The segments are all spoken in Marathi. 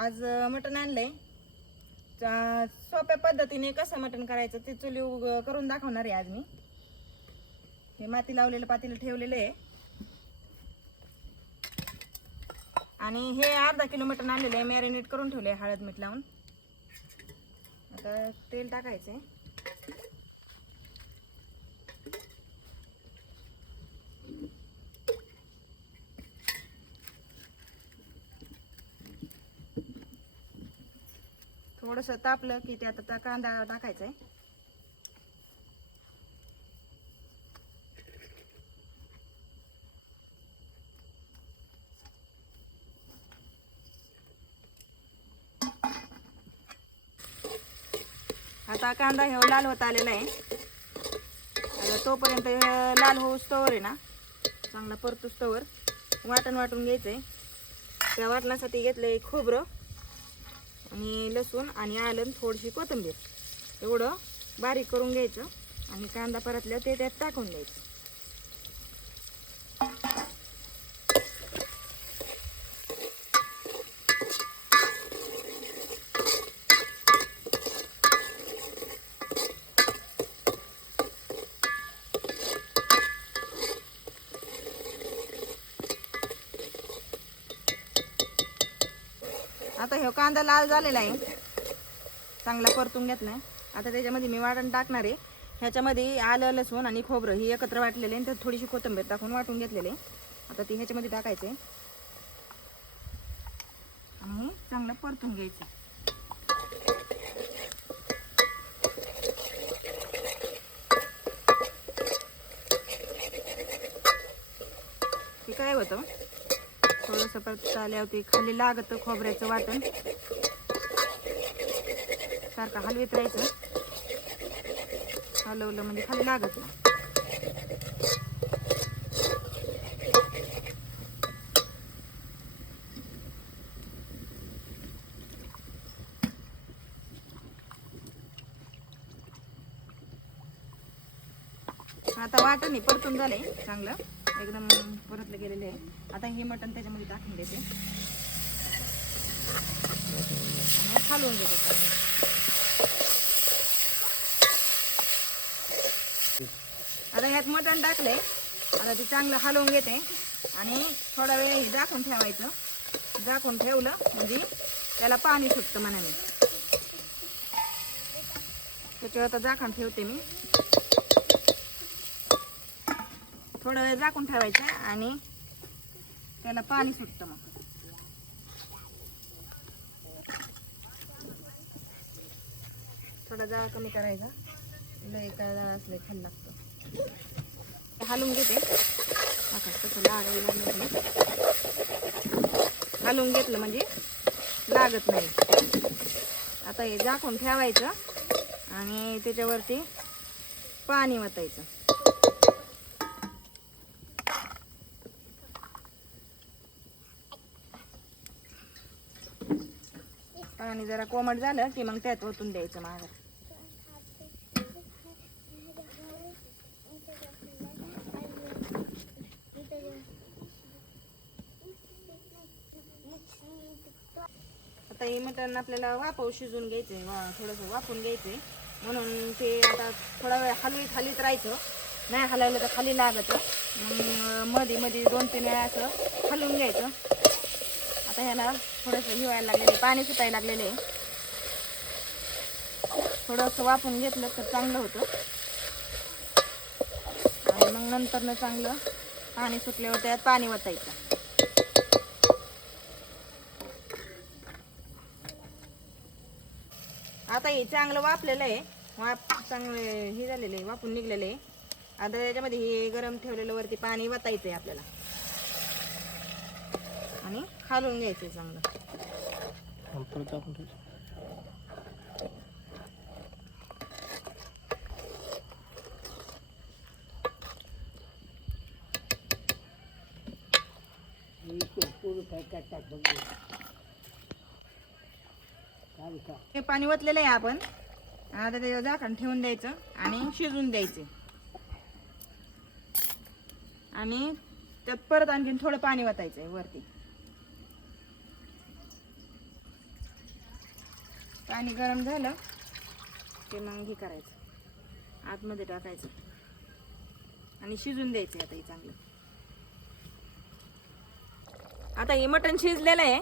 आज मटण आणलंय. सोप्या पद्धतीने कसं मटण करायचं ते चुलीवर करून दाखवणार आहे आज मी. हे माती लावलेलं पातेलं ठेवलेलं आहे आणि हे अर्धा किलो मटण आणलेलं आहे. मॅरिनेट करून ठेवले हळद मीठ लावून. आता तेल टाकायचंय. थोडंसं तापलं की त्यात आता कांदा टाकायचा आहे. आता कांदा हे लाल होत आलेला आहे. आता तोपर्यंत लाल होऊस तोवर आहे ना, चांगला परतूस तोवर वाटण वाटून घ्यायचंय. त्या वाटणासाठी घेतलंय खोबरं आणि लसूण आणि आलं, थोडीशी कोथिंबीर, एवढं बारीक करून घ्यायचं आणि कांदा परतल्या ते त्यात टाकून द्यायचं. आता हे कांदा लाल झालेला आहे, चांगला परतून घेतलाय. आता त्याच्यामध्ये मी वाटण टाकणार आहे. ह्याच्यामध्ये आलं लसूण आणि खोबरं ही एकत्र वाटलेले आणि त्यात थोडीशी कोथिंबीर टाकून वाटून घेतलेले. आता ती ह्याच्यामध्ये टाकायचे आणि चांगलं परतून घ्यायचं. ते काय होतं, थोडंसं परत आल्यावर ते खाली लागतं खोबऱ्याचं वाटण. सारखं हलवीत राहायचं, हलवलं म्हणजे खाली लागत नाही. आता वाटण परतून झालंय, चांगलं एकदम परतलं गेलेलं आहे. आता हे मटण त्याच्यामध्ये टाकून देते आणि खालवून घेते. आता ह्यात मटण टाकलंय. आता ते चांगलं हलवून घेते आणि थोडा वेळ हे झाकून ठेवायचं. झाकून ठेवलं म्हणजे त्याला पाणी सुटतं मनाने. त्याच्यावर आता झाकण ठेवते मी. थोडा वेळ झाकून ठेवायचं आणि त्याला पाणी सुटतं. मग थोडा जाळ कमी करायचा, लय काय जाळ असले खाली लागतं. हलवून घेते. तसं लागायला लागलं, हलवून घेतलं म्हणजे लागत नाही. आता हे झाकून ठेवायचं आणि त्याच्यावरती पाणी वतायचं. पाणी जरा कोमट झालं की मग त्यात ओतून द्यायचं मागं. आता हे मटण आपल्याला वाफव शिजून घ्यायचंय, थोडंसं वाफून घ्यायचंय. म्हणून ते आता थोडा वेळ हलवीत राहायचं. नाही हलायला तर खाली लागतं. मग मध्ये मध्ये 2-3 वेळा असं हलवून घ्यायचं. आता ह्याला थोडंसं हिवायला लागलेलं, पाणी सुटायला लागलेलं आहे. थोडंसं वाफून घेतलं तर चांगलं होतं आणि मग नंतर चांगलं पाणी सुटल्यावर त्यात पाणी वतायचं. आता हे चांगलं वाफलेलं आहे, चांगलं हे झालेलं आहे, वाफून निघलेलं आहे. आता त्याच्यामध्ये हे गरम ठेवलेलं वरती पाणी वतायचं आहे आपल्याला आणि हलवून घ्यायचं चांगलं. हे पाणी ओतलेलं आहे आपण. आता ते झाकण ठेवून द्यायचं आणि शिजून द्यायचे. आणि त्यात परत आणखीन थोडं पाणी वतायचं आहे वरती. पाणी गरम झालं की मग हे करायचं, आतमध्ये टाकायचं आणि शिजून द्यायचं. आता हे चांगलं. आता हे मटण शिजलेलं आहे.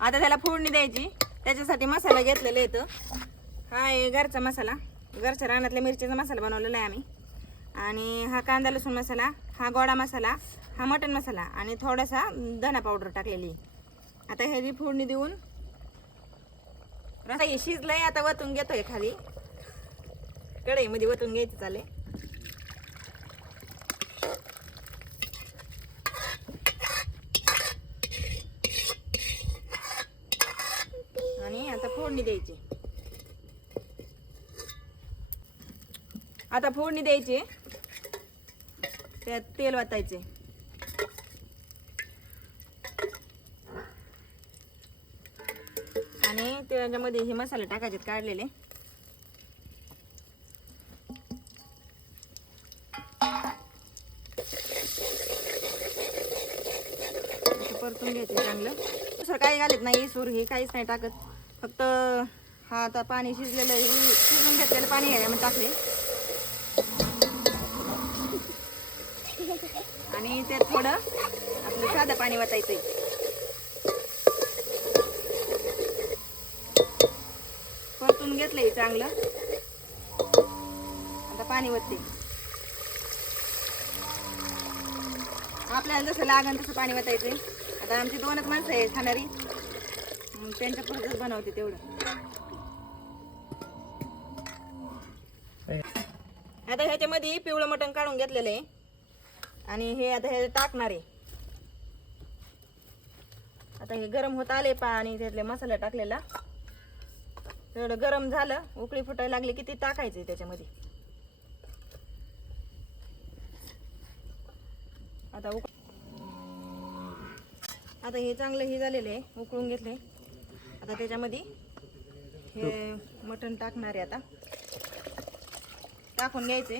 आता त्याला फोडणी द्यायची. त्याच्यासाठी मसाला घेतलेला येतं. हा आहे घरचा मसाला, घरच्या रानातल्या मिरचीचा मसाला बनवलेला आहे आम्ही. आणि हा कांदा लसूण मसाला, हा गोडा मसाला, हा मटण मसाला आणि थोडासा धना पावडर टाकलेली. आता ह्याची फोडणी देऊन रसा हे शिजलंय. आता वतून घेतोय खाली कढईमध्ये, वतून घ्यायचं चालेल. आणि आता फोडणी द्यायची. आता फोडणी द्यायची. त्यात तेल वाटायचे आणि त्याच्यामध्ये हे मसाले टाकायचे काढलेले. परतून घ्यायचे चांगलं. दुसरं काही घालत नाही, सूर हे काहीच नाही टाकत. फक्त हा आता पाणी शिजलेलं शिजून घेतलेलं पाणी आहे मग टाकले. आणि त्यात थोडं आपलं साधं पाणी वतायचंय. परतून घेतलंय चांगलं. आता पाणी वतते. आपल्याला जसं लागेल तसं पाणी वतायचंय. आता आमची 2च माणसं आहे खाणारी, त्यांच्या पुरतच बनवते तेवढं. आता ह्याच्यामध्ये पिवळं मटण काढून घेतलेलं आहे आणि हे आता हे टाकणार आहे. आता हे गरम होत आले पाणी, त्यातले मसाला टाकलेला. थोडं गरम झालं, उकळी फुटायला लागली की ते टाकायचं त्याच्यामध्ये. आता हे चांगलं हे झालेलं आहे, उकळून घेतले. आता त्याच्यामध्ये हे मटण टाकणार आहे. आता टाकून घ्यायचे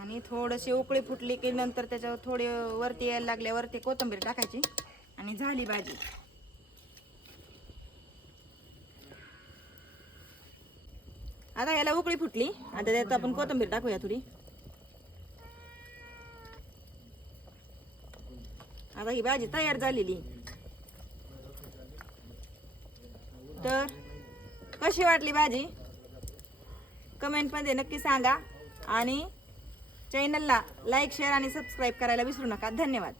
आणि थोडीशी उकळी फुटली की नंतर त्याच्यावर थोडी वरती यायला लागल्यावर ते कोथिंबीर टाकायची आणि झाली भाजी. आता याला उकळी फुटली. आता त्यात आपण कोथिंबीर टाकूया थोडी. आता ही भाजी तयार झालेली. तर कशी वाटली भाजी कमेंटमध्ये नक्की सांगा आणि चॅनलला लाईक, शेअर आणि सबस्क्राईब करायला विसरू नका. धन्यवाद.